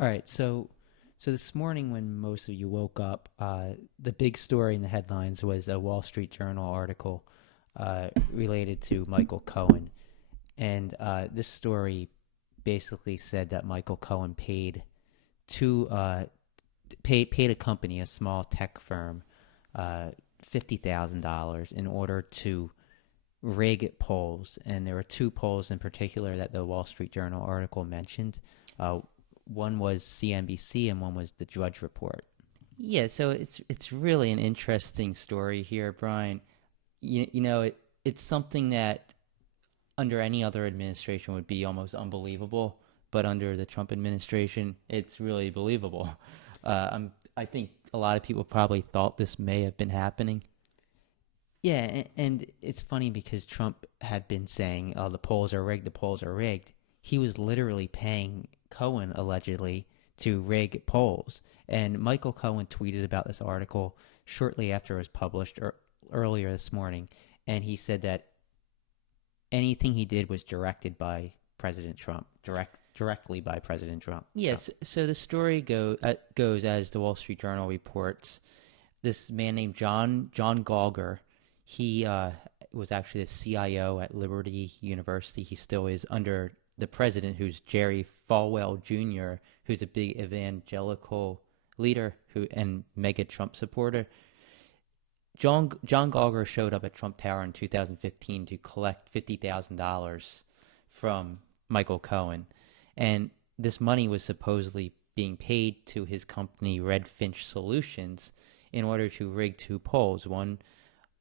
All right, so this morning when most of you woke up, the big story in the headlines was a Wall Street Journal article related to Michael Cohen, and this story basically said that Michael Cohen to paid a company, a small tech firm, $50,000 in order to rig polls, and there were two polls in particular that the Wall Street Journal article mentioned. One was CNBC and one was the Drudge Report. Yeah, so it's really an interesting story here, Brian. It's something that under any other administration would be almost unbelievable, but under the Trump administration, it's really believable. I think a lot of people probably thought this may have been happening. Yeah, and it's funny because Trump had been saying, "Oh, the polls are rigged. The polls are rigged." He was literally paying Cohen allegedly to rig polls, and Michael Cohen tweeted about this article shortly after it was published, or earlier this morning, and he said that anything he did was directed by President Trump, directly by President Trump. Yes, so the story goes as the Wall Street Journal reports. This man named John Gallagher, he was actually the CIO at Liberty University. He still is, under the president, who's Jerry Falwell Jr., who's a big evangelical leader and mega Trump supporter. John Gallagher showed up at Trump Tower in 2015 to collect $50,000 from Michael Cohen, and this money was supposedly being paid to his company Redfinch Solutions in order to rig two polls, one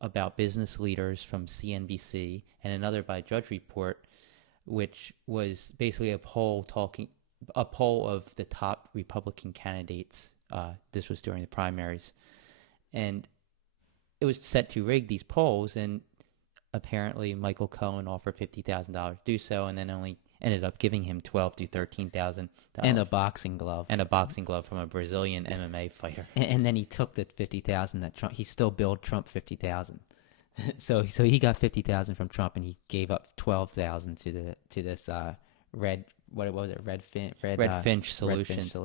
about business leaders from CNBC and another by Drudge Report, which was basically a poll of the top Republican candidates. This was during the primaries, and it was set to rig these polls, and apparently Michael Cohen offered $50,000 to do so, and then only ended up giving him $12,000 to $13,000 and a boxing glove from a Brazilian MMA fighter. And then he took the $50,000 that Trump. He still billed Trump $50,000. So he got $50,000 from Trump, and he gave up $12,000 to this Redfinch Solutions.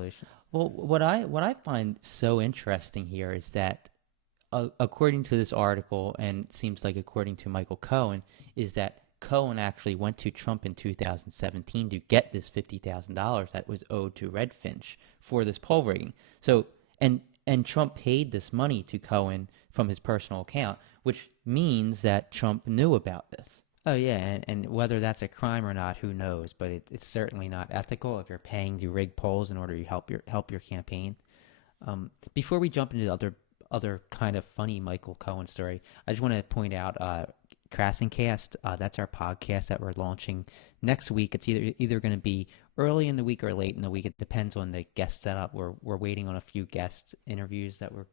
Well, what I find so interesting here is that, according to this article, and it seems like according to Michael Cohen, is that Cohen actually went to Trump in 2017 to get this $50,000 that was owed to Redfinch for this poll rigging. So, and Trump paid this money to Cohen from his personal account, which means that Trump knew about this. Oh yeah, and whether that's a crime or not, who knows? But it's certainly not ethical if you're paying to rig polls in order to help your campaign. Before we jump into the other kind of funny Michael Cohen story, I just want to point out KrassenCast. That's our podcast that we're launching next week. It's either going to be early in the week or late in the week. It depends on the guest setup. We're waiting on a few guest interviews that we're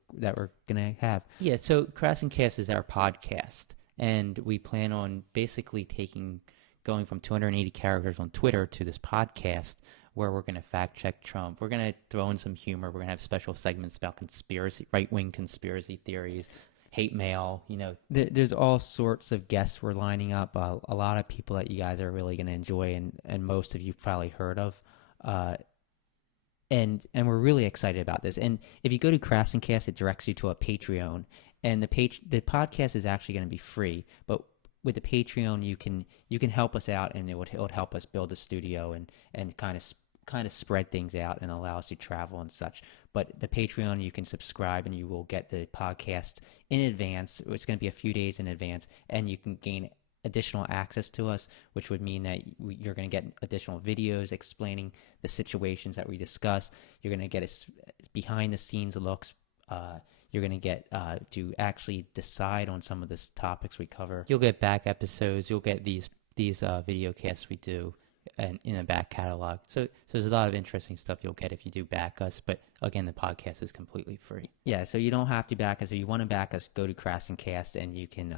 going to have. Yeah, so KrassenCast is our podcast, and we plan on basically going from 280 characters on Twitter to this podcast, where we're going to fact check Trump. We're going to throw in some humor. We're going to have special segments about right-wing conspiracy theories, hate mail. There's all sorts of guests we're lining up. A lot of people that you guys are really going to enjoy, and most of you probably heard of. And we're really excited about this. And if you go to KrassenCast, it directs you to a Patreon, and the podcast is actually going to be free, but with the Patreon, you can help us out, and it would help us build a studio and kind of spread things out and allow us to travel and such. But the Patreon, you can subscribe, and you will get the podcast in advance. It's going to be a few days in advance, and you can gain additional access to us, which would mean that you're going to get additional videos explaining the situations that we discuss. You're going to get behind the scenes looks. You're going to get to actually decide on some of the topics we cover. You'll get back episodes. You'll get these video casts we do and in a back catalog. So there's a lot of interesting stuff you'll get if you do back us. But again, the podcast is completely free. Yeah, so you don't have to back us. If you want to back us, go to KrassenCast, and you can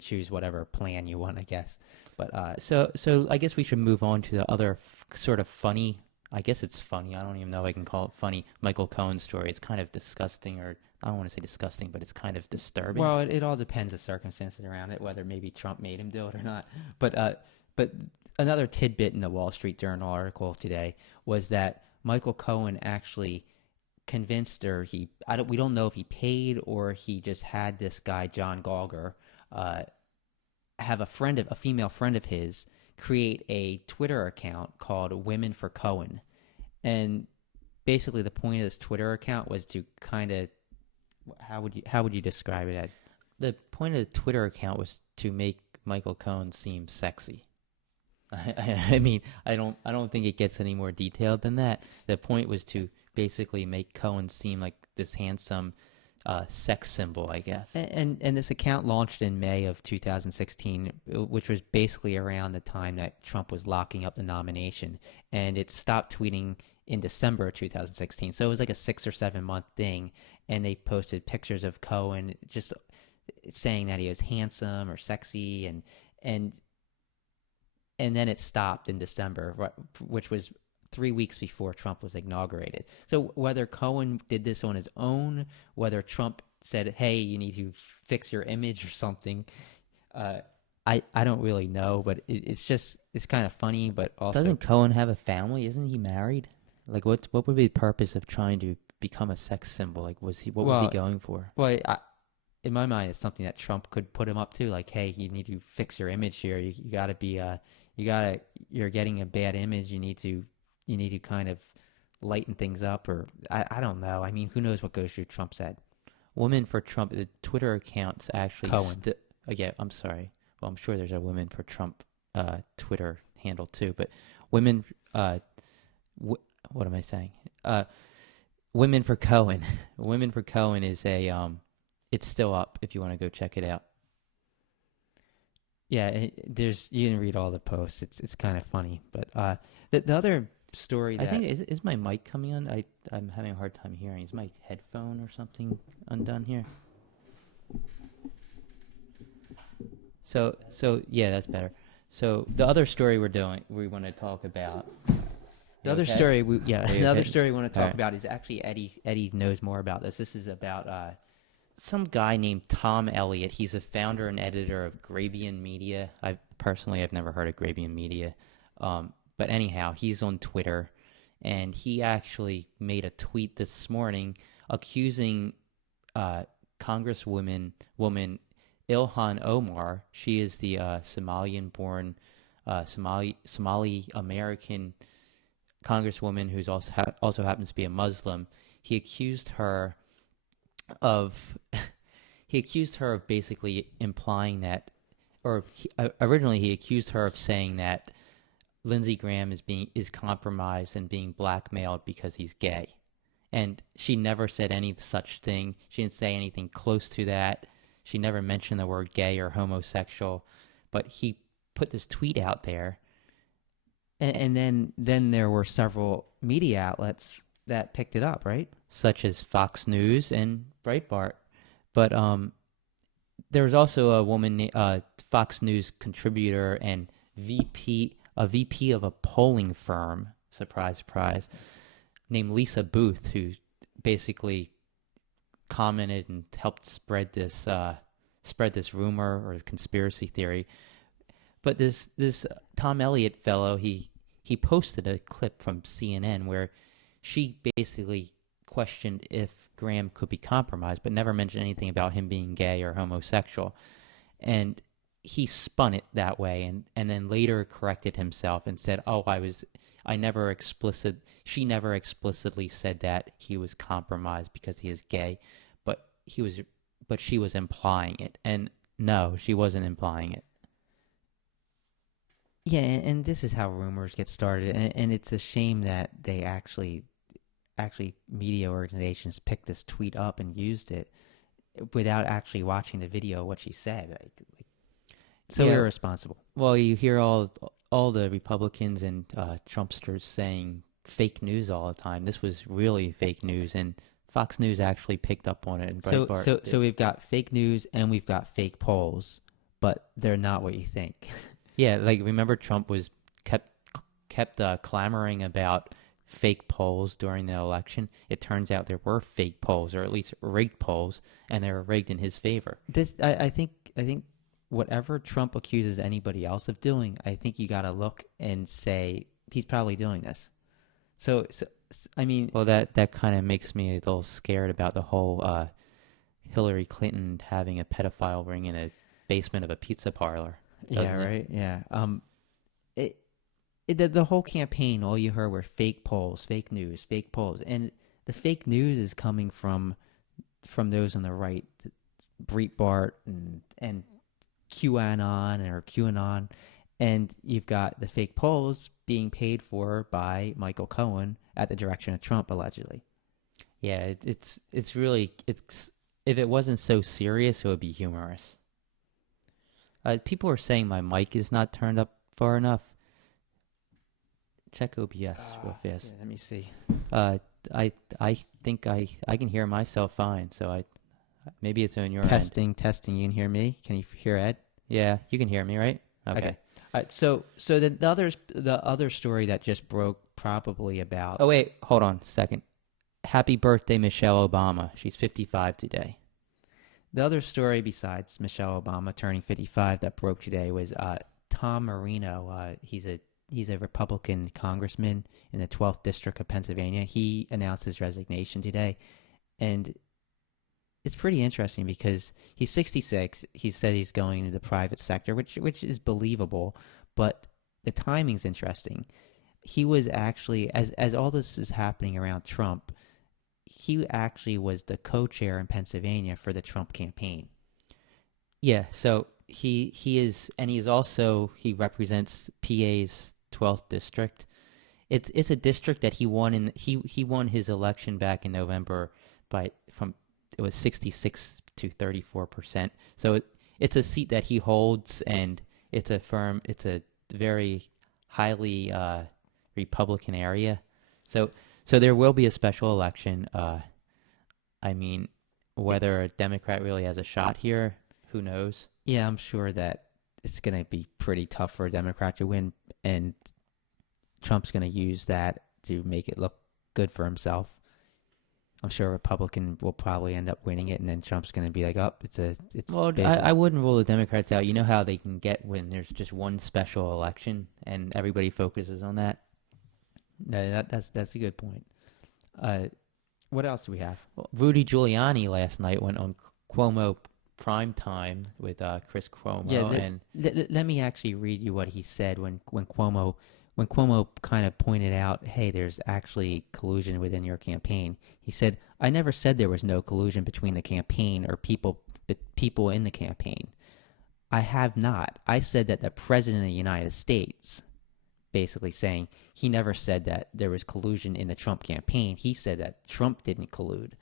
choose whatever plan you want, I guess. But so I guess we should move on to the other sort of funny. I guess it's funny. I don't even know if I can call it funny. Michael Cohen story. It's kind of disgusting, or I don't want to say disgusting, but it's kind of disturbing. Well, it all depends the circumstances around it, whether maybe Trump made him do it or not. But another tidbit in the Wall Street Journal article today was that Michael Cohen actually convinced her. We don't know if he paid or he just had this guy John Gallagher have a female friend of his create a Twitter account called Women for Cohen, and basically the point of this Twitter account was to kind of how would you describe it, Ed? The point of the Twitter account was to make Michael Cohen seem sexy. I mean, I don't think it gets any more detailed than that. The point was to basically make Cohen seem like this handsome sex symbol, I guess. And this account launched in May of 2016, which was basically around the time that Trump was locking up the nomination. And it stopped tweeting in December of 2016. So it was like a 6 or 7 month thing. And they posted pictures of Cohen just saying that he was handsome or sexy. And then it stopped in December, which was 3 weeks before Trump was inaugurated. So whether Cohen did this on his own, whether Trump said, hey, you need to fix your image or something, I don't really know, but it's kind of funny, but also... Doesn't Cohen have a family? Isn't he married? Like, what would be the purpose of trying to become a sex symbol? Like, what was he going for? Well, in my mind, it's something that Trump could put him up to, like, hey, you need to fix your image here. You got to be... you're getting a bad image. You need to kind of lighten things up, or I don't know. I mean, who knows what goes through Trump's head? Women for Trump, the Twitter account's actually... Cohen. Yeah, I'm sorry. Well, I'm sure there's a Women for Trump Twitter handle too, but women... what am I saying? Women for Cohen. Women for Cohen is a... it's still up if you want to go check it out. Yeah, you didn't read all the posts. It's kind of funny, but the other story that I think is my mic coming on? I'm having a hard time hearing. Is my headphone or something undone here? So yeah, that's better. So the other story we want to talk about. The other story we want to talk right. about is actually Eddie knows more about this. This is about some guy named Tom Elliott. He's a founder and editor of Grabian Media. I've never heard of Grabian Media. But anyhow, he's on Twitter, and he actually made a tweet this morning accusing Congresswoman Ilhan Omar. She is the Somalian-born Somali American Congresswoman who's also happens to be a Muslim. He accused her of basically implying that, originally he accused her of saying that Lindsey Graham is compromised and being blackmailed because he's gay, and she never said any such thing. She didn't say anything close to that. She never mentioned the word gay or homosexual, but he put this tweet out there, and then there were several media outlets that picked it up, right? Such as Fox News and Breitbart. But there was also a woman, Fox News contributor and VP of a polling firm, surprise, surprise, named Lisa Booth, who basically commented and helped spread this rumor or conspiracy theory. But this Tom Elliott fellow, he posted a clip from CNN where she basically questioned if Graham could be compromised, but never mentioned anything about him being gay or homosexual. And he spun it that way, and then later corrected himself and said, she never explicitly said that he was compromised because he is gay, but she was implying it. And no, she wasn't implying it. Yeah, and this is how rumors get started, and it's a shame that they actually media organizations picked this tweet up and used it without actually watching the video of what she said. So irresponsible. Well, you hear all the Republicans and Trumpsters saying fake news all the time. This was really fake news, and Fox News actually picked up on it. And so we've got fake news and we've got fake polls, but they're not what you think. Yeah, like remember Trump was kept clamoring about fake polls during the election. It turns out there were fake polls, or at least rigged polls, and they were rigged in his favor. I think whatever Trump accuses anybody else of doing, I think you got to look and say he's probably doing this. So I mean, Well, that kind of makes me a little scared about the whole Hillary Clinton having a pedophile ring in a basement of a pizza parlor, yeah, doesn't it? right, yeah. It, the whole campaign, all you heard were fake polls, fake news, fake polls, and the fake news is coming from those on the right, Breitbart and QAnon or QAnon, and you've got the fake polls being paid for by Michael Cohen at the direction of Trump, allegedly. Yeah, it's really it's if it wasn't so serious, it would be humorous. People are saying my mic is not turned up far enough. Check OBS real fast. Yeah, let me see. Uh, I think I can hear myself fine, so maybe it's on your end. Testing. You can hear me? Can you hear Ed? Yeah, you can hear me, right? Okay. All right. So the other story that just broke probably about. Oh wait, hold on a second. Happy birthday, Michelle Obama. She's 55 today. The other story besides Michelle Obama turning 55 that broke today was Tom Marino. He's a Republican congressman in the 12th district of Pennsylvania. He announced his resignation today, and it's pretty interesting because he's 66. He said he's going into the private sector, which is believable, but the timing's interesting. He was actually, as all this is happening around Trump, he actually was the co-chair in Pennsylvania for the Trump campaign. Yeah, so he is, and he represents PA's 12th district. It's a district that he won he won his election back in November it was 66 to 34%. So it's a seat that he holds, and it's a very highly Republican area. So there will be a special election. I mean, whether a Democrat really has a shot here, who knows? Yeah, I'm sure that it's going to be pretty tough for a Democrat to win, and Trump's going to use that to make it look good for himself. I'm sure a Republican will probably end up winning it, and then Trump's going to be like, it's Well, I wouldn't rule the Democrats out. You know how they can get when there's just one special election and everybody focuses on that? No, that's a good point. What else do we have? Well, Rudy Giuliani last night went on Cuomo Prime Time with Chris Cuomo. Yeah, let me actually read you what he said when Cuomo kind of pointed out, hey, there's actually collusion within your campaign. He said, I never said there was no collusion between the campaign or people in the campaign. I have not. I said that the President of the United States, basically saying he never said that there was collusion in the Trump campaign. He said that Trump didn't collude.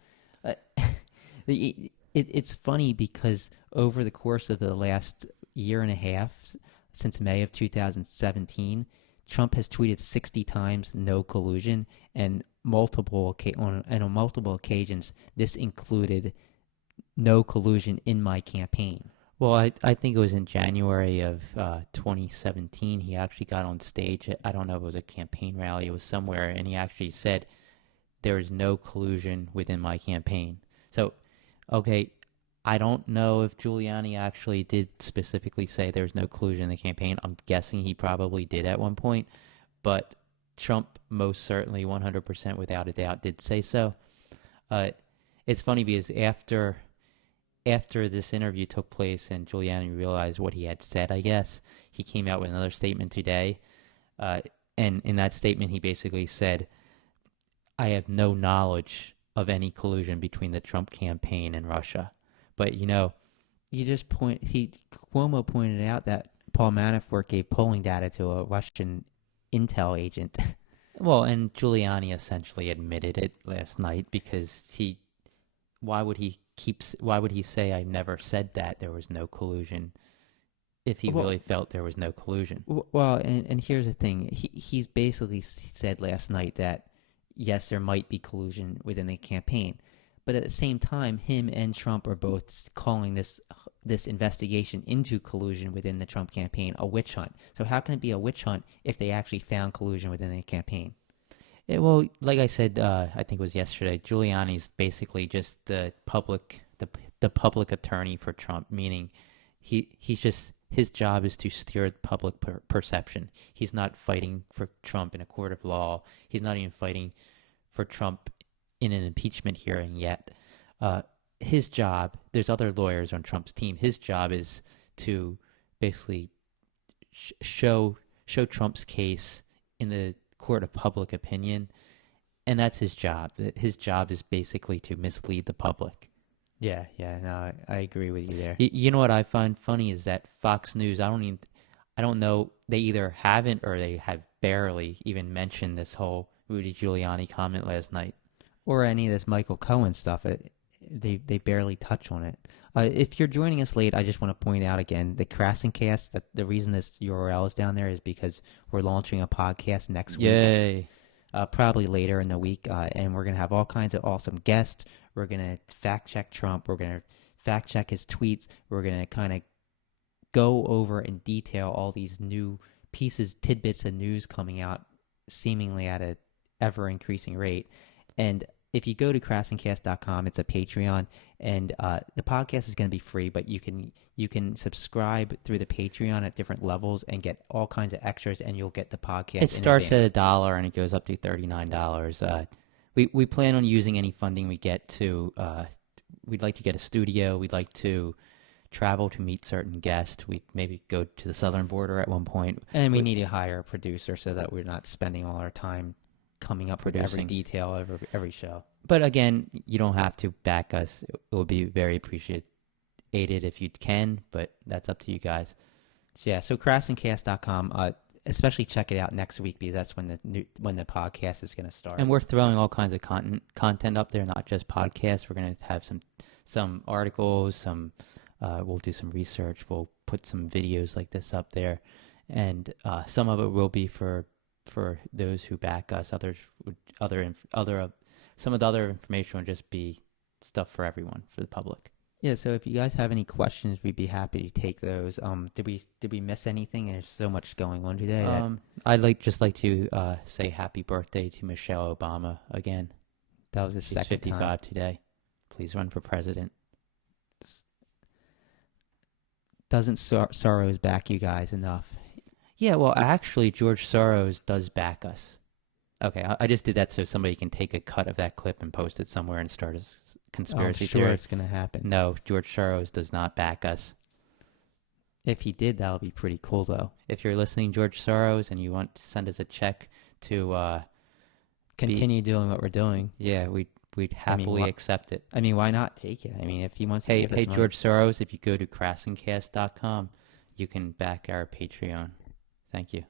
It's funny because over the course of the last year and a half, since May of 2017, Trump has tweeted 60 times no collusion, and on multiple occasions, this included no collusion in my campaign. Well, I think it was in January of 2017. He actually got on stage. I don't know if it was a campaign rally. It was somewhere, and he actually said there is no collusion within my campaign. So, okay, I don't know if Giuliani actually did specifically say there's no collusion in the campaign. I'm guessing he probably did at one point, but Trump most certainly 100% without a doubt did say so. It's funny because after this interview took place and Giuliani realized what he had said, I guess, he came out with another statement today. And in that statement, he basically said, I have no knowledge of any collusion between the Trump campaign and Russia. But, Cuomo pointed out that Paul Manafort gave polling data to a Russian intel agent. Well, and Giuliani essentially admitted it last night because why would he say I never said that there was no collusion if he really felt there was no collusion? Well, and here's the thing. He's basically said last night that, yes, there might be collusion within the campaign. But at the same time, him and Trump are both calling this investigation into collusion within the Trump campaign a witch hunt. So how can it be a witch hunt if they actually found collusion within the campaign? Well, like I said, I think it was yesterday, Giuliani's basically just the public attorney for Trump, meaning he's just, his job is to steer public perception. He's not fighting for Trump in a court of law. He's not even fighting for Trump in an impeachment hearing yet. His job, there's other lawyers on Trump's team. His job is to basically show Trump's case in the court of public opinion, and that's his job. His job is basically to mislead the public. Yeah, no, I agree with you there. You know what I find funny is that Fox News, I don't know, they either haven't or they have barely even mentioned this whole Rudy Giuliani comment last night. Or any of this Michael Cohen stuff. They barely touch on it. If you're joining us late, I just want to point out again, the KrassenCast, that the reason this URL is down there is because we're launching a podcast next week. Yay. Probably later in the week, and we're going to have all kinds of awesome guests. We're going to fact-check Trump. We're going to fact-check his tweets. We're going to kind of go over in detail all these new tidbits of news coming out seemingly at an ever-increasing rate. And if you go to KrassenCast.com, it's a Patreon, and the podcast is going to be free, but you can subscribe through the Patreon at different levels and get all kinds of extras, and you'll get the podcast. It starts at $1 and it goes up to $39. We plan on using any funding we get to. We'd like to get a studio. We'd like to travel to meet certain guests. We'd maybe go to the southern border at one point. And we need to hire a producer so that we're not spending all our time coming up with every detail of every show. But again, you don't have to back us. It would be very appreciated if you can, but that's up to you guys. So KrassenCast.com, especially check it out next week, because that's when the podcast is going to start. And we're throwing all kinds of content up there, not just podcasts. We're going to have some articles, we'll do some research. We'll put some videos like this up there, and some of it will be for those who back us. Some of the other information will just be stuff for everyone, for the public. Yeah, so if you guys have any questions, we'd be happy to take those. Did we miss anything? There's so much going on today. I'd just like to say happy birthday to Michelle Obama again. That was his second 55 time. today. Please run for president. Doesn't Soros back you guys enough? Yeah, well, actually, George Soros does back us. Okay, I just did that so somebody can take a cut of that clip and post it somewhere and start a conspiracy theory. theory. It's going to happen. No, George Soros does not back us. If he did, that would be pretty cool, though. If you're listening, George Soros, and you want to send us a check to continue doing what we're doing, yeah, we'd happily accept it. I mean, why not take it? I mean, if he wants to give us money. George Soros, if you go to KrassenCast.com, you can back our Patreon. Thank you.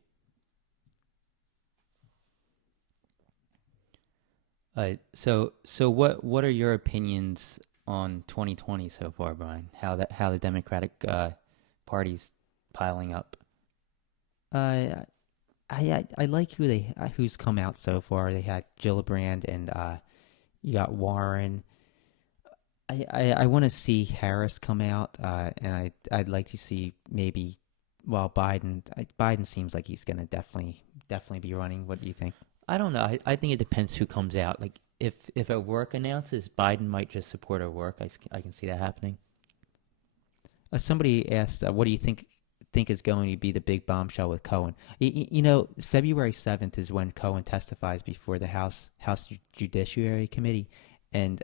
So what are your opinions on 2020 so far, Brian? How the Democratic Party's piling up? I like who's come out so far. They had Gillibrand and you got Warren. I want to see Harris come out, and I'd like to see maybe. Well, Biden seems like he's going to definitely be running. What do you think? I don't know. I think it depends who comes out. Like if a work announces, Biden might just support a work. I can see that happening. Somebody asked, what do you think is going to be the big bombshell with Cohen? February 7th is when Cohen testifies before the House Judiciary Committee, and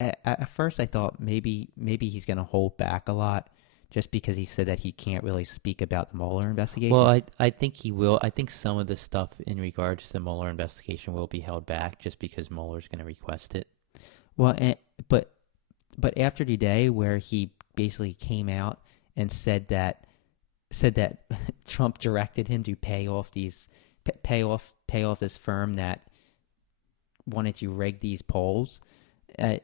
at first I thought maybe he's going to hold back a lot, just because he said that he can't really speak about the Mueller investigation. Well, I think he will. I think some of the stuff in regards to the Mueller investigation will be held back just because Mueller's going to request it. Well, but after today, where he basically came out and said that Trump directed him to pay off this firm that wanted to rig these polls, I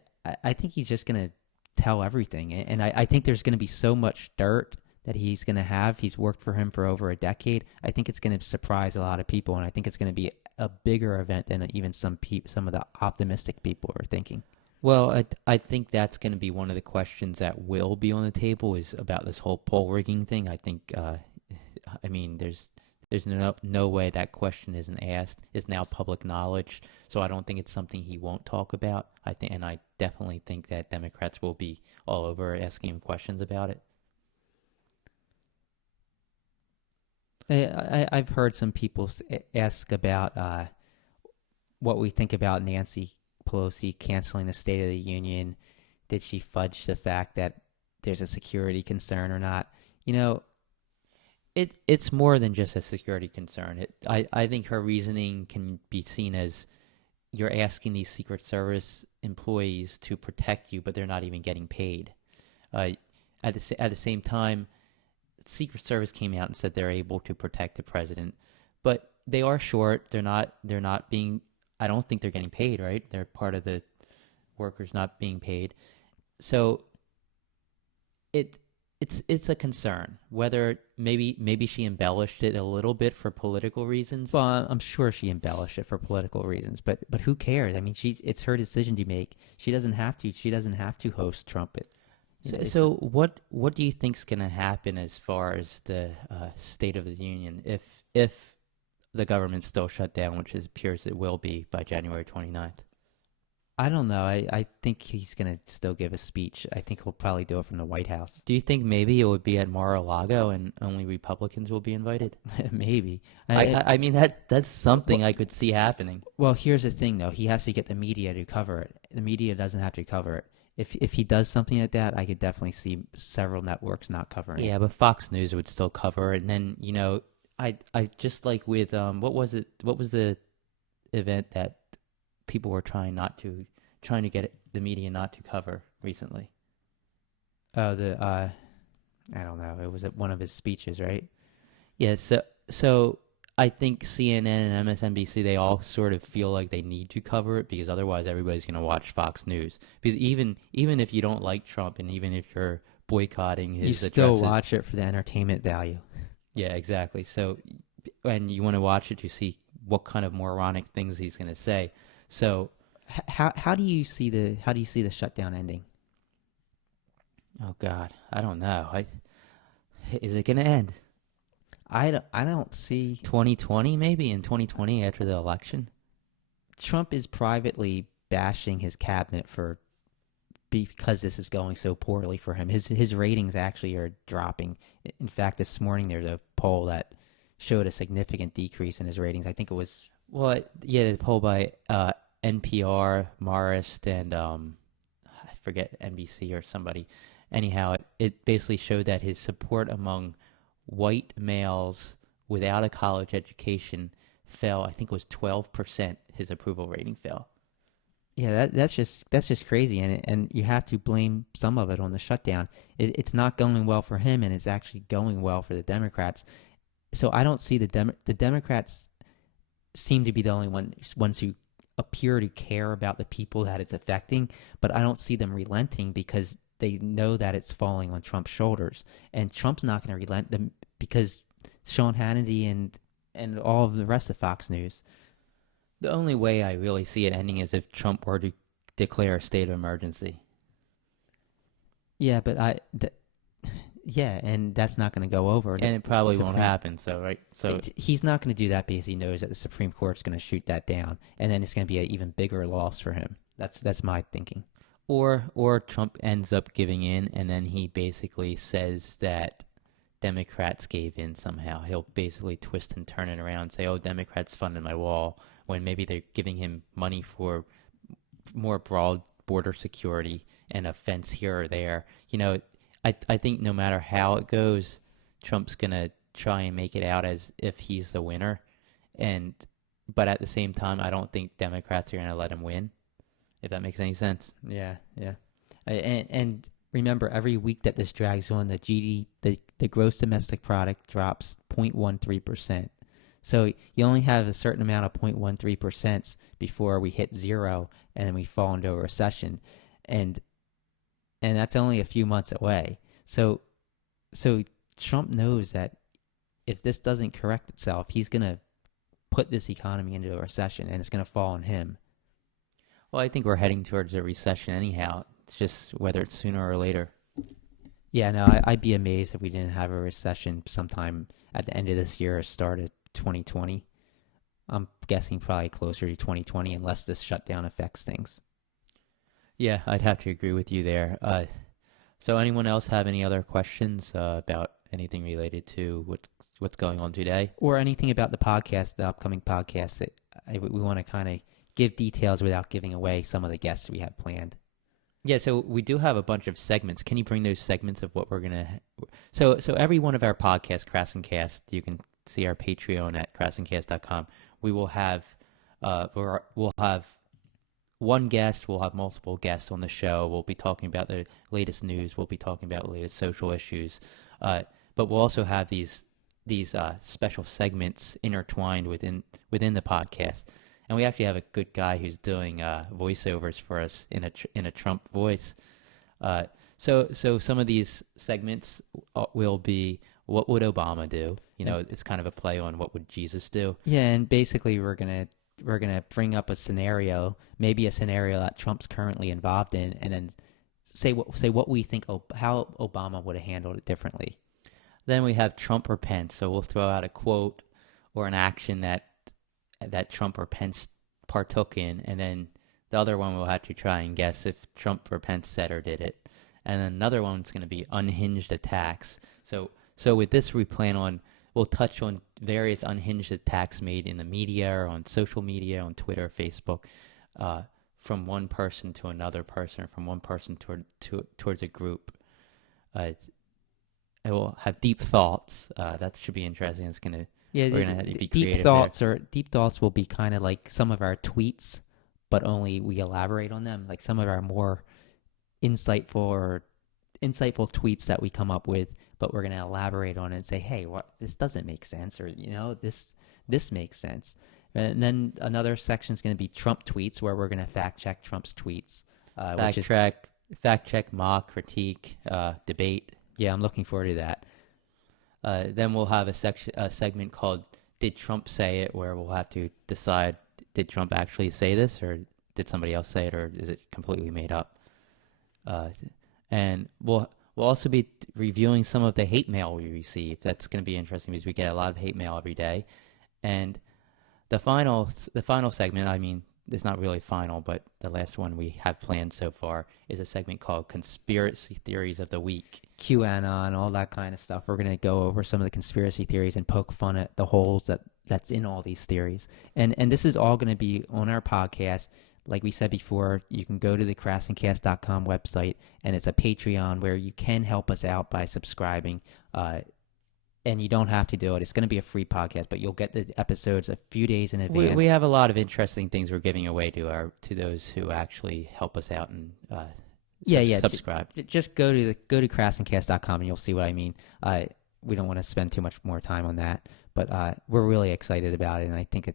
think he's just going to tell everything, and I think there's going to be so much dirt that he's going to have. He's worked for him for over a decade. I think it's going to surprise a lot of people, and I think it's going to be a bigger event than even some of the optimistic people are thinking. Well, I think that's going to be one of the questions that will be on the table, is about this whole poll rigging thing. I think, there's no way that question isn't asked. It's now public knowledge, so I don't think it's something he won't talk about. I definitely think that Democrats will be all over asking him questions about it. I've heard some people ask about what we think about Nancy Pelosi canceling the State of the Union. Did she fudge the fact that there's a security concern or not? It's more than just a security concern. I think her reasoning can be seen as you're asking these Secret Service employees to protect you, but they're not even getting paid. At the same time, Secret Service came out and said they're able to protect the president, but they are short. They're not being. I don't think they're getting paid. Right? They're part of the workers not being paid. So it's a concern whether maybe she embellished it a little bit for political reasons. Well, I'm sure she embellished it for political reasons, but who cares? I mean, it's her decision to make. She doesn't have to host Trump. So what do you think's going to happen as far as the State of the Union if the government's still shut down, which it appears it will be by January 29th? I don't know. I think he's going to still give a speech. I think he'll probably do it from the White House. Do you think maybe it would be at Mar-a-Lago and only Republicans will be invited? Maybe. I mean, that's something I could see happening. Well, here's the thing, though. He has to get the media to cover it. The media doesn't have to cover it. If he does something like that, I could definitely see several networks not covering it. Yeah, but Fox News would still cover it. And then, I just like with, what was the event that people were trying to get the media not to cover recently? I don't know. It was at one of his speeches, right? Yeah. So I think CNN and MSNBC, they all sort of feel like they need to cover it because otherwise everybody's going to watch Fox News. Because even if you don't like Trump and even if you're boycotting his addresses, you still watch it for the entertainment value. Yeah, exactly. So, and you want to watch it to see what kind of moronic things he's going to say. So, how do you see the shutdown ending? Oh God, I don't know. Is it going to end? I don't see 2020 maybe in 2020 after the election. Trump is privately bashing his cabinet because this is going so poorly for him. His ratings actually are dropping. In fact, this morning there's a poll that showed a significant decrease in his ratings. I think it was the poll by NPR, Marist, and I forget, NBC or somebody. Anyhow, it basically showed that his support among white males without a college education fell. I think it was 12%. His approval rating fell. Yeah, that's just crazy, and you have to blame some of it on the shutdown. It's not going well for him, and it's actually going well for the Democrats. So I don't see the Democrats seem to be the only ones who appear to care about the people that it's affecting, but I don't see them relenting because they know that it's falling on Trump's shoulders, and Trump's not going to relent them because Sean Hannity and all of the rest of Fox News. The only way I really see it ending is if Trump were to declare a state of emergency. Yeah, but and that's not going to go over. And it probably won't happen, So he's not going to do that because he knows that the Supreme Court's going to shoot that down, and then it's going to be an even bigger loss for him. That's my thinking. Or Trump ends up giving in, and then he basically says that Democrats gave in somehow. He'll basically twist and turn it around and say, oh, Democrats funded my wall, when maybe they're giving him money for more broad border security and a fence here or there. I think no matter how it goes, Trump's going to try and make it out as if he's the winner. But at the same time, I don't think Democrats are going to let him win, if that makes any sense. Yeah. And remember, every week that this drags on, the gross domestic product drops 0.13%. So you only have a certain amount of 0.13% before we hit zero, and then we fall into a recession, and that's only a few months away. So Trump knows that if this doesn't correct itself, he's going to put this economy into a recession, and it's going to fall on him. Well, I think we're heading towards a recession anyhow. It's just whether it's sooner or later. Yeah, no, I'd be amazed if we didn't have a recession sometime at the end of this year or start of 2020. I'm guessing probably closer to 2020 unless this shutdown affects things. Yeah, I'd have to agree with you there. So anyone else have any other questions about anything related to what's going on today? Or anything about the podcast, the upcoming podcast that we want to kind of give details without giving away some of the guests we have planned. Yeah, so we do have a bunch of segments. Can you bring those segments of what we're gonna? So every one of our podcasts, KrassenCast, you can see our Patreon at KrassenCast.com. We will have, we'll have one guest. We'll have multiple guests on the show. We'll be talking about the latest news. We'll be talking about the latest social issues. But we'll also have these special segments intertwined within the podcast. And we actually have a good guy who's doing voiceovers for us in a Trump voice. So some of these segments will be, what would Obama do? You know, it's kind of a play on what would Jesus do. Yeah, and basically we're gonna bring up a scenario, maybe a scenario that Trump's currently involved in, and then say what we think how Obama would have handled it differently. Then we have Trump or Pence. So we'll throw out a quote or an action that Trump or Pence partook in, and then the other one we'll have to try and guess if Trump or Pence said or did it. And then another one's going to be unhinged attacks. So with this, we'll touch on various unhinged attacks made in the media or on social media, on Twitter, Facebook, from one person to another person, or from one person towards a group. It will have deep thoughts. That should be interesting. It's going to we're gonna have to be creative. Deep thoughts will be kind of like some of our tweets, but only we elaborate on them. Like some of our more insightful tweets that we come up with, but we're gonna elaborate on it and say, hey, this doesn't make sense, or this makes sense. And then another section is going to be Trump tweets, where we're going to fact check Trump's tweets. Fact check, mock, critique, debate. Yeah, I'm looking forward to that. Then we'll have a segment called "Did Trump Say It?" where we'll have to decide: did Trump actually say this, or did somebody else say it, or is it completely made up? And we'll also be reviewing some of the hate mail we receive. That's going to be interesting because we get a lot of hate mail every day. And the final segment, I mean, it's not really final, but the last one we have planned so far is a segment called Conspiracy Theories of the Week. QAnon, all that kind of stuff. We're going to go over some of the conspiracy theories and poke fun at the holes that's in all these theories. And this is all going to be on our podcast. Like we said before, you can go to the KrassenCast.com website, and it's a Patreon where you can help us out by subscribing. And you don't have to do it. It's going to be a free podcast, but you'll get the episodes a few days in advance. We have a lot of interesting things we're giving away to those who actually help us out and subscribe. Just go to KrassenCast.com and you'll see what I mean. We don't want to spend too much more time on that, but we're really excited about it, and I think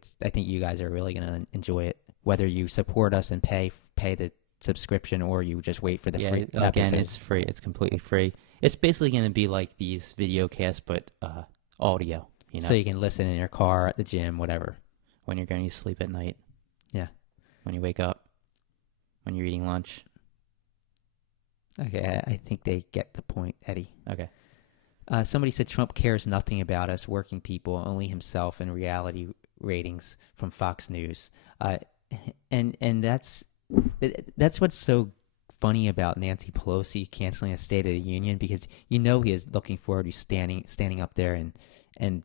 you guys are really going to enjoy it. Whether you support us and pay the subscription, or you just wait for the free episodes. Again, it's free. It's completely free. It's basically going to be like these video casts, but audio. So you can listen in your car, at the gym, whatever. When you're going to sleep at night. Yeah. When you wake up. When you're eating lunch. Okay, I think they get the point, Eddie. Okay. Somebody said Trump cares nothing about us working people, only himself and reality ratings from Fox News. And that's what's so funny about Nancy Pelosi canceling a State of the Union, because he is looking forward to standing up there and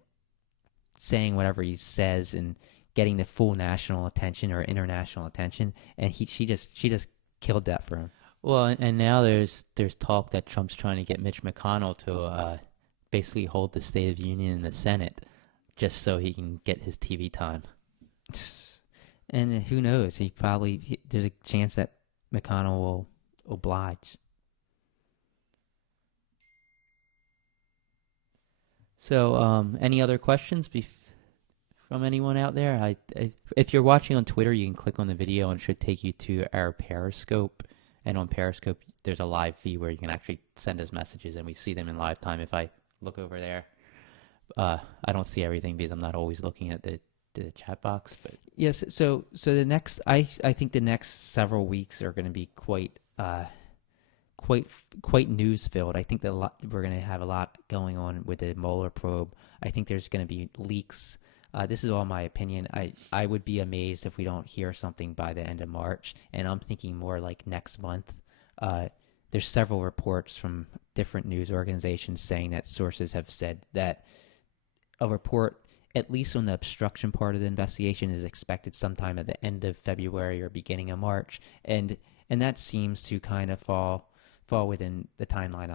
saying whatever he says and getting the full national attention or international attention, and she just killed that for him. Well, and now there's talk that Trump's trying to get Mitch McConnell to basically hold the State of the Union in the Senate just so he can get his TV time. And who knows? There's a chance that McConnell will oblige. So, any other questions from anyone out there? If you're watching on Twitter, you can click on the video and it should take you to our Periscope. And on Periscope, there's a live feed where you can actually send us messages, and we see them in live time. If I look over there, I don't see everything because I'm not always looking at the chat box. But yes, so the next, I think the next several weeks are going to be quite news filled. I think that we're going to have a lot going on with the Mueller probe. I think there's going to be leaks. This is all my opinion. I would be amazed if we don't hear something by the end of March, and I'm thinking more like next month. There's several reports from different news organizations saying that sources have said that a report at least on the obstruction part of the investigation, is expected sometime at the end of February or beginning of March, and that seems to kind of fall within the timeline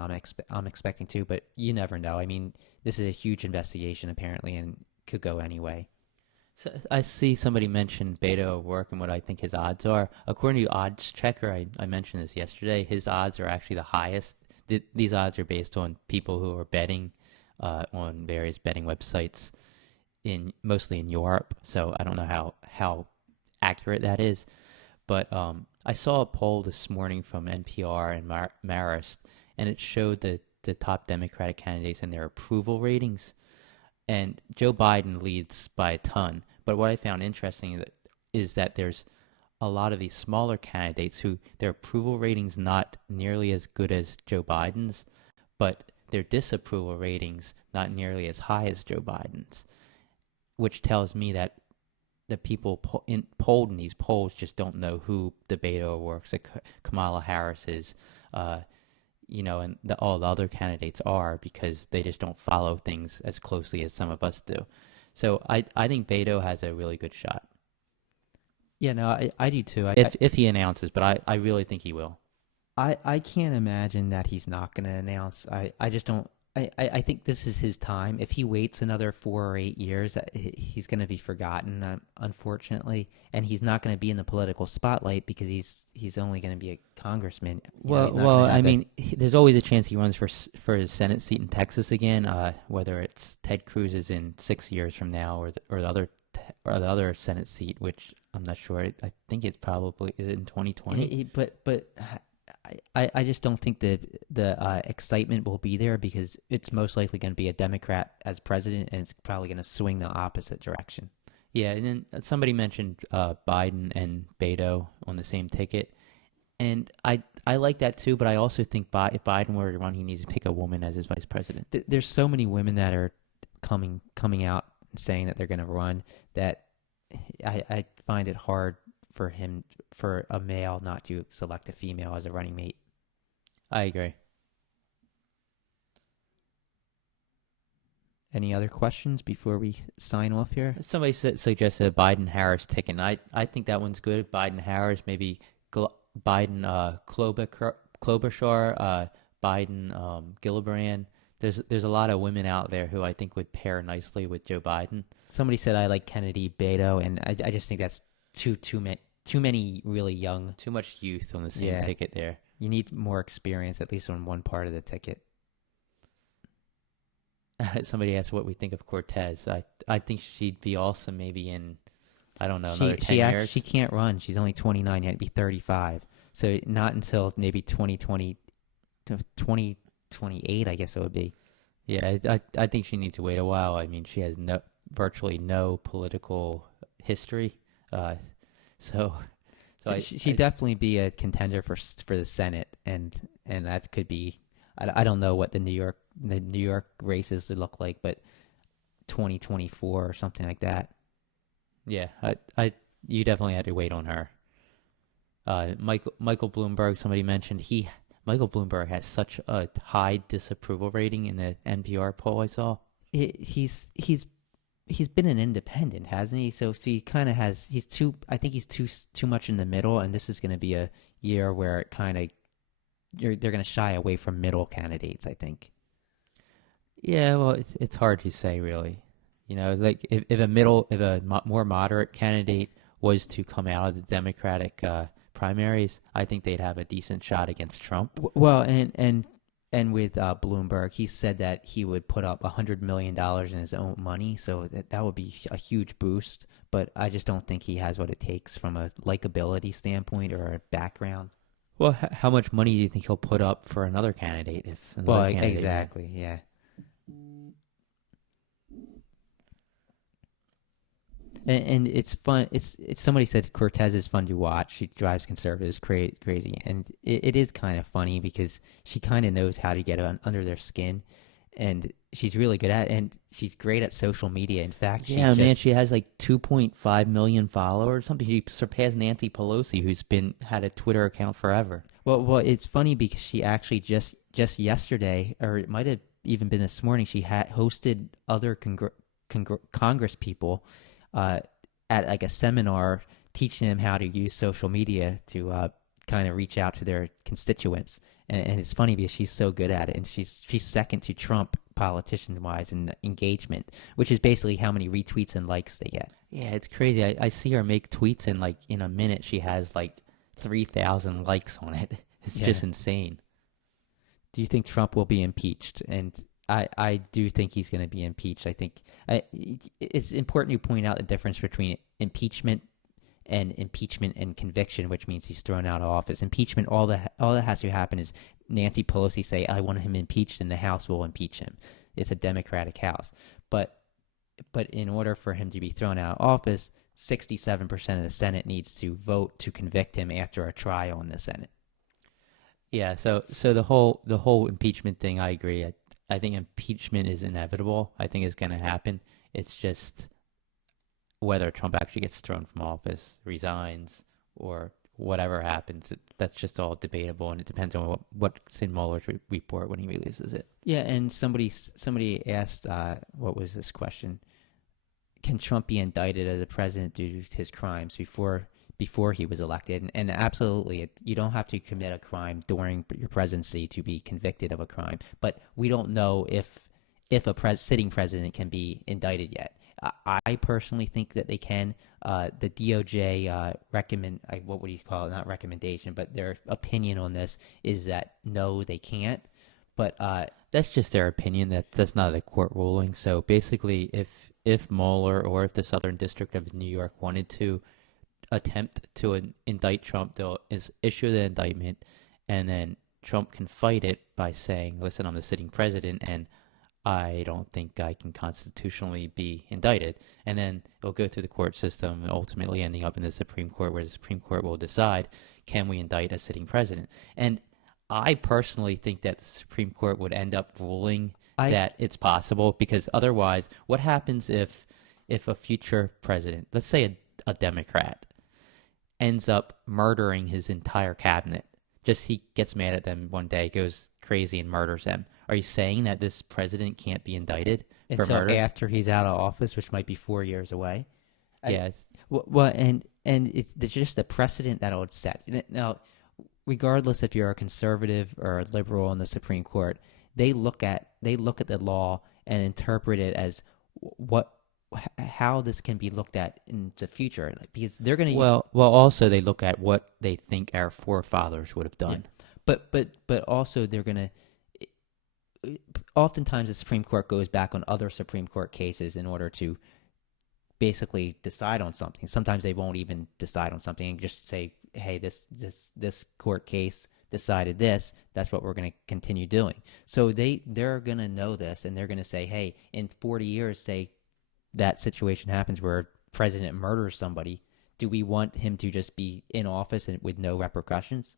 I'm expecting to. But you never know. I mean, this is a huge investigation apparently, and could go anyway. So I see somebody mention Beto at work and what I think his odds are. According to Odds Checker, I mentioned this yesterday, his odds are actually the highest. These odds are based on people who are betting on various betting websites, mostly in Europe. So I don't know how accurate that is. But I saw a poll this morning from NPR and Marist, and it showed the top Democratic candidates and their approval ratings. And Joe Biden leads by a ton. But what I found interesting is that there's a lot of these smaller candidates who their approval ratings not nearly as good as Joe Biden's, but their disapproval ratings not nearly as high as Joe Biden's, which tells me that the people polled in these polls just don't know who the Beto O'Rourke, Kamala Harris is, and all the other candidates are, because they just don't follow things as closely as some of us do. So I think Beto has a really good shot. Yeah, no, I do too. If he announces, but I really think he will. I can't imagine that he's not going to announce. I just don't. I think this is his time. If he waits another 4 or 8 years, he's going to be forgotten, unfortunately, and he's not going to be in the political spotlight because he's only going to be a congressman. There's always a chance he runs for his Senate seat in Texas again. Whether it's Ted Cruz is in 6 years from now, or the other Senate seat, which I'm not sure. I think it's probably is in 2020. But I just don't think the excitement will be there, because it's most likely going to be a Democrat as president, and it's probably going to swing the opposite direction. Yeah, and then somebody mentioned Biden and Beto on the same ticket, and I like that too. But I also think if Biden were to run, he needs to pick a woman as his vice president. There's so many women that are coming out and saying that they're going to run that I find it hard for a male not to select a female as a running mate. I agree. Any other questions before we sign off here? Somebody suggested a Biden-Harris ticket, and I think that one's good. Biden-Harris, maybe Biden Klobuchar, Biden Gillibrand. There's a lot of women out there who I think would pair nicely with Joe Biden. Somebody said I like Kennedy, Beto, and I just think that's too many really young. Too much youth on the same ticket there. You need more experience, at least on one part of the ticket. Somebody asked what we think of Cortez. I think she'd be awesome maybe in, I don't know, another 10 years. She can't run. She's only 29. You had to be 35. So not until maybe 2020 to 2028, I guess it would be. Yeah, I think she needs to wait a while. I mean, she has virtually no political history. So she'd definitely be a contender for the Senate, and that could be. I don't know what the New York races would look like, but 2024 or something like that. Yeah, you definitely had to wait on her. Michael Bloomberg, somebody mentioned Michael Bloomberg has such a high disapproval rating in the NPR poll I saw. He's been an independent, hasn't he? So he kind of has. I think he's too much in the middle, and this is going to be a year where it kind of they're going to shy away from middle candidates, I think. Yeah, well, it's hard to say, really. Like if a more moderate candidate was to come out of the Democratic primaries, I think they'd have a decent shot against Trump. Well, and with Bloomberg, he said that he would put up $100 million in his own money, so that would be a huge boost. But I just don't think he has what it takes from a likability standpoint or a background. Well, how much money do you think he'll put up for another candidate? Exactly, yeah. And it's fun. It's somebody said Cortez is fun to watch. She drives conservatives crazy, and it is kind of funny because she kind of knows how to get under their skin, and she's really good at it, and she's great at social media. In fact, she has like 2.5 million followers. Something she surpassed Nancy Pelosi, who's had a Twitter account forever. Well, it's funny because she actually just yesterday, or it might have even been this morning, she had hosted other Congress people at like a seminar teaching them how to use social media to kind of reach out to their constituents. And it's funny because she's so good at it, and she's second to Trump politician-wise in engagement, which is basically how many retweets and likes they get. Yeah, it's crazy. I see her make tweets, and like in a minute she has like 3,000 likes on it. It's just insane. Do you think Trump will be impeached? And I do think he's going to be impeached. I think it's important to point out the difference between impeachment and conviction, which means he's thrown out of office. Impeachment, all that has to happen is Nancy Pelosi say, I want him impeached, and the House will impeach him. It's a Democratic House. But in order for him to be thrown out of office, 67% of the Senate needs to vote to convict him after a trial in the Senate. Yeah, so the whole impeachment thing, I agree. I think impeachment is inevitable. I think it's going to happen. It's just whether Trump actually gets thrown from office, resigns, or whatever happens. That's just all debatable, and it depends on what's in Mueller's report when he releases it. Yeah, and somebody asked, what was this question? Can Trump be indicted as a president due to his crimes before he was elected? And absolutely, you don't have to commit a crime during your presidency to be convicted of a crime. But we don't know if a sitting president can be indicted yet. I personally think that they can. The DOJ what would you call it? Not recommendation, but their opinion on this is that no, they can't. But that's just their opinion. That's not a court ruling. So basically, if Mueller or if the Southern District of New York wanted to attempt to indict Trump, they'll issue the indictment, and then Trump can fight it by saying, listen, I'm the sitting president, and I don't think I can constitutionally be indicted. And then it'll go through the court system, ultimately ending up in the Supreme Court, where the Supreme Court will decide, can we indict a sitting president? And I personally think that the Supreme Court would end up ruling that it's possible, because otherwise, what happens if a future president, let's say a Democrat, ends up murdering his entire cabinet? Just he gets mad at them one day, goes crazy and murders them. Are you saying that this president can't be indicted for murder after he's out of office, which might be 4 years away? Yes. And it's just a precedent that it would set. Now, regardless if you're a conservative or a liberal in the Supreme Court, they look at the law and interpret it as how this can be looked at in the future, because they're going to well also they look at what they think our forefathers would have done. Yeah. But also they're going to. Oftentimes, the Supreme Court goes back on other Supreme Court cases in order to basically decide on something. Sometimes they won't even decide on something and just say, "Hey, this court case decided this. That's what we're going to continue doing." So they're going to know this, and they're going to say, "Hey, in 40 years, say that situation happens where a president murders somebody. Do we want him to just be in office and with no repercussions?"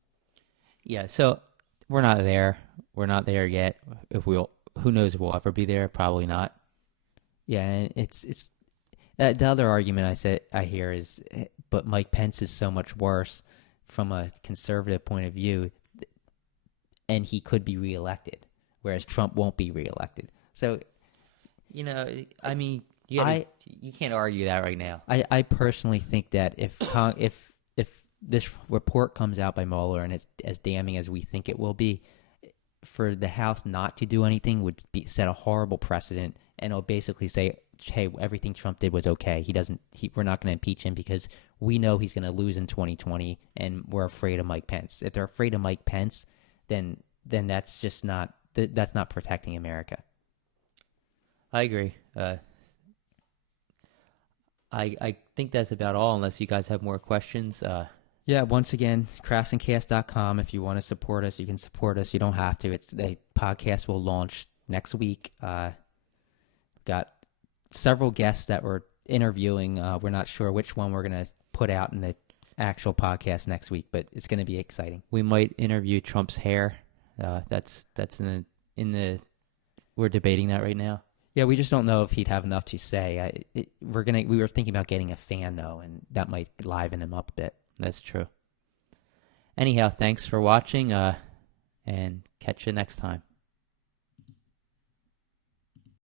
Yeah. So. We're not there. We're not there yet. Who knows if we'll ever be there? Probably not. Yeah, and it's the other argument I hear is, but Mike Pence is so much worse from a conservative point of view, and he could be reelected, whereas Trump won't be reelected. So, I mean, you can't argue that right now. I personally think that if this report comes out by Mueller and it's as damning as we think it will be, for the House not to do anything would set a horrible precedent, and it'll basically say, hey, everything Trump did was okay. We're not going to impeach him because we know he's going to lose in 2020, and we're afraid of Mike Pence. If they're afraid of Mike Pence, then that's just not protecting America. I agree. I think that's about all, unless you guys have more questions. Yeah, once again, KrassenCast.com. If you want to support us, you can support us. You don't have to. The podcast will launch next week. Got several guests that we're interviewing. We're not sure which one we're going to put out in the actual podcast next week, but it's going to be exciting. We might interview Trump's hair. That's in the. We're debating that right now. Yeah, we just don't know if he'd have enough to say. We were thinking about getting a fan though, and that might liven him up a bit. That's true. Anyhow, thanks for watching, and catch you next time.